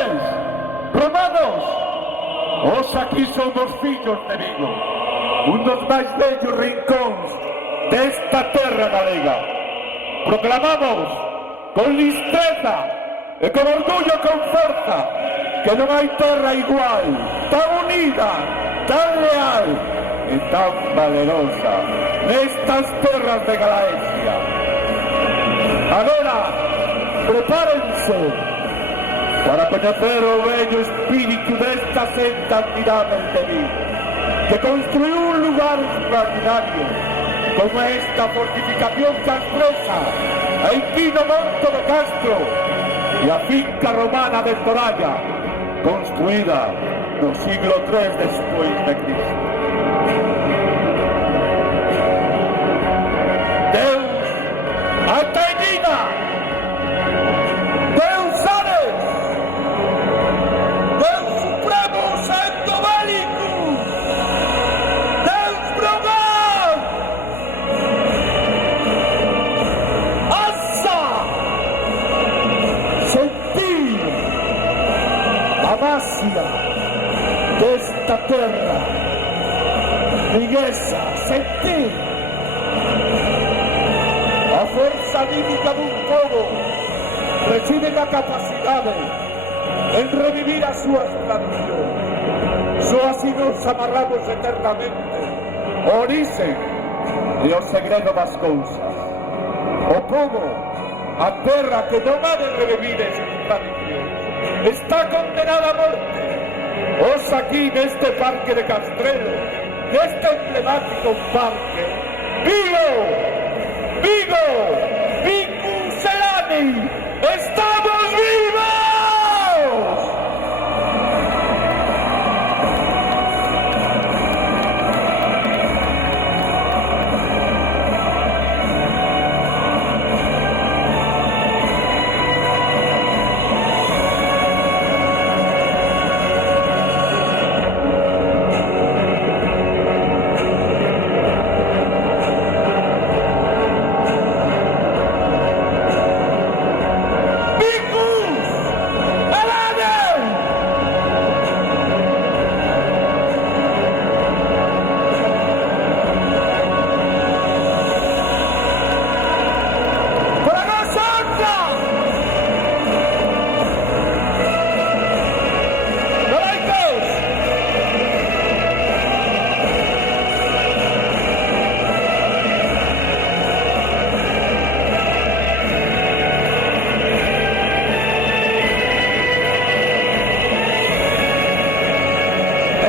Sabedes, romanos, os aquí somos fillos de Vigo, un dos máis bellos rincóns desta terra galega. Proclamamos con listreza e con orgullo e con forza que non hai terra igual, tan unida, tan leal e tan valerosa nestas terras de Galaecia. Agora, prepárense para coñecer o bello espírito desta senta admirável de Vigo, que construiu un lugar extraordinario como esta fortificación castresa aquí no Monte do Castro e a finca romana de Toralla, construída no siglo III despois de Cristo. Deus Atainida, Deus Ares, Deus Supremo Santo Bélicus, Deus Brogan, Assa, sentir a máxia desta terra, viguesa, sentir a forza anímica dun pobo reside na capacidade en revivir as súas tradicións. Só así nos amarramos eternamente o orixe e o segredo das cousas. O pobo, a terra que non ha de revivir esas tradicións, está condenada a morte. Os aquí neste parque de Castrelo, neste emblemático parque, Vigo, Vigo, Vincuserani, estamos vivos!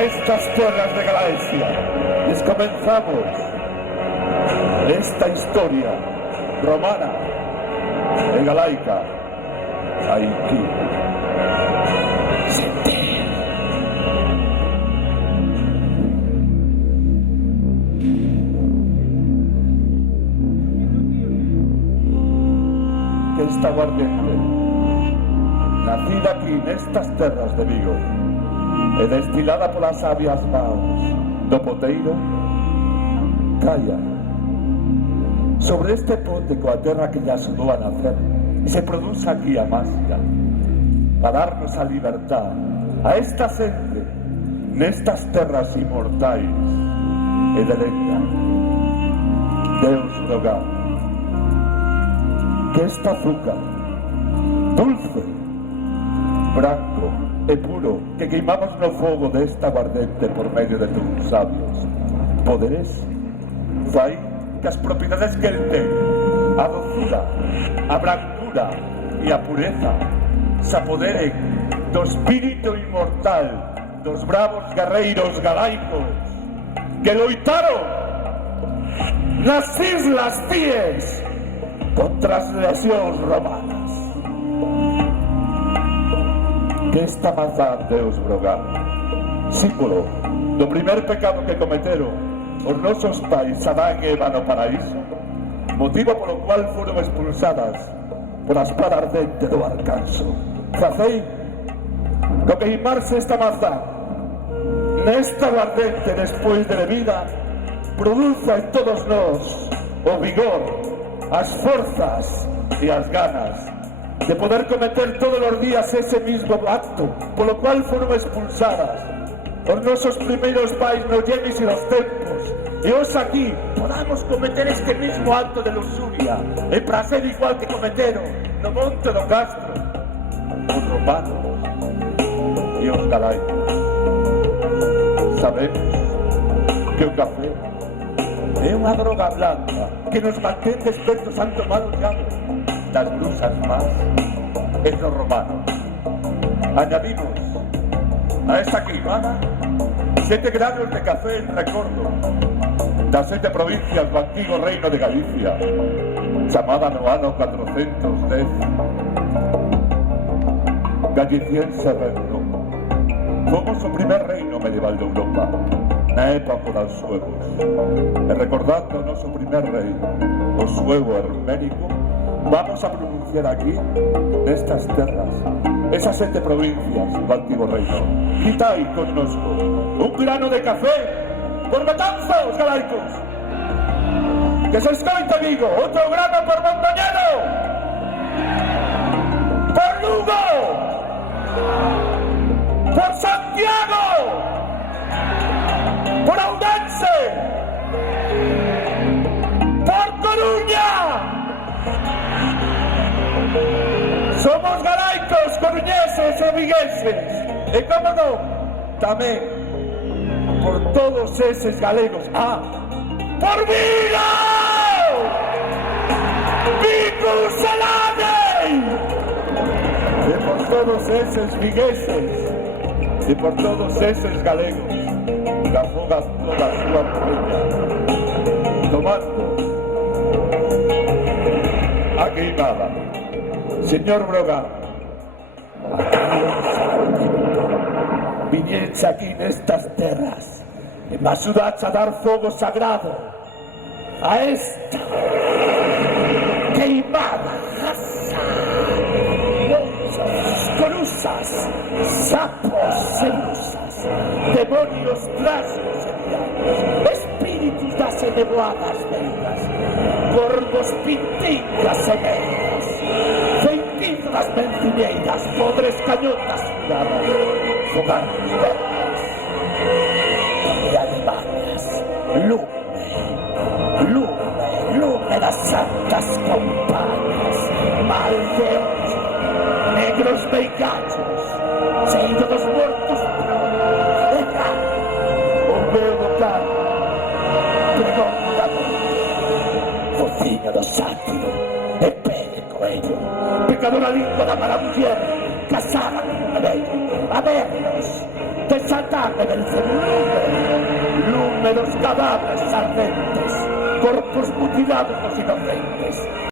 Estas tierras de Galaecia les comenzamos esta historia romana e galaica aquí. Sentir. Que esta aguardiente, nacida aquí nestas terras de Vigo e destilada polas sabias mãos do poteiro, caia sobre este ponte coa terra que lle axudou a nacer e se produce aquí a máxia para darnos a libertad a esta xente nestas terras inmortais e de lenda. Deus rogar que esta azúcar dulce, branco e puro que queimamos no fogo desta aguardente por medio de tus sabios poderes fai que as propiedades que el ten, a dozura, a brancura e a pureza se apoderen do espírito inmortal dos bravos guerreiros galaicos que loitaron nas Islas Cíes contra as legións romanas. Que esta mazá Deus brogar, símbolo do primer pecado que cometeron os nosos pais Adán e Eva no paraíso, motivo polo cual foron expulsadas por a espada ardente do arcanxo. Facei do que queimarse esta mazá nesta aguardente despois de bebida produza en todos nós o vigor, as forzas e as ganas de poder cometer todos los días ese mismo acto, por lo cual fueron expulsadas por nuestros primeiros pais nos llenes y los tempos, e hoxe aquí podamos cometer este mismo acto de luxuria, e para ser igual que cometeron no Monte do Castro os romanos e os galaicos. Sabemos que o café é unha droga blanca que nos mantén despiertos han tomado ya das brusas más en los romanos. Añadimos a esta queimada 7 granos de café en recordo das 7 provincias do antigo reino de Galicia, chamada no ano 410 Galliciense Reino. Fomos o primer reino medieval de Europa na época dos suevos, e recordando o noso primer rei, o suevo herménico, vamos a pronunciar aquí, nestas terras, esas 7 provincias do antigo reino. Gritai connosco: un grano de café por Betanzos, galaicos. Que se escoita, Vigo, outro grano por Mondoñedo, por Lugo, por Santiago, por Ourense, por Coruña. Somos galaicos, coruñeses e vigueses, e como non, tamén por todos eses galegos. Por Vigo! Vicus Eladei! E por todos eses vigueses, e por todos eses galegos, que afogas toda a súa pobreza, tomando a queimada. Señor Brogan, viñedes aquí nestas terras e me axudaste a dar fogo sagrado a esta queimada. Monstros, corusas, sapos e musas, demonios tráxicos e diablos, espíritus das enevoadas veigas, gordos pintingas e negras, feitísimas mentiñeiras, podres cañotas curadas, fogares verdes e animales. Lume das santas compañas, mal de ocho, negros beigachos, cheio dos mortos prontos, o meu local, pregonta focinho do sátiro, e pele coelho, pecadora língua da mala muller, casada con un bello, abertos, desatar de lume dos cadáveres ardentes, corpos mutilados dos inocentes.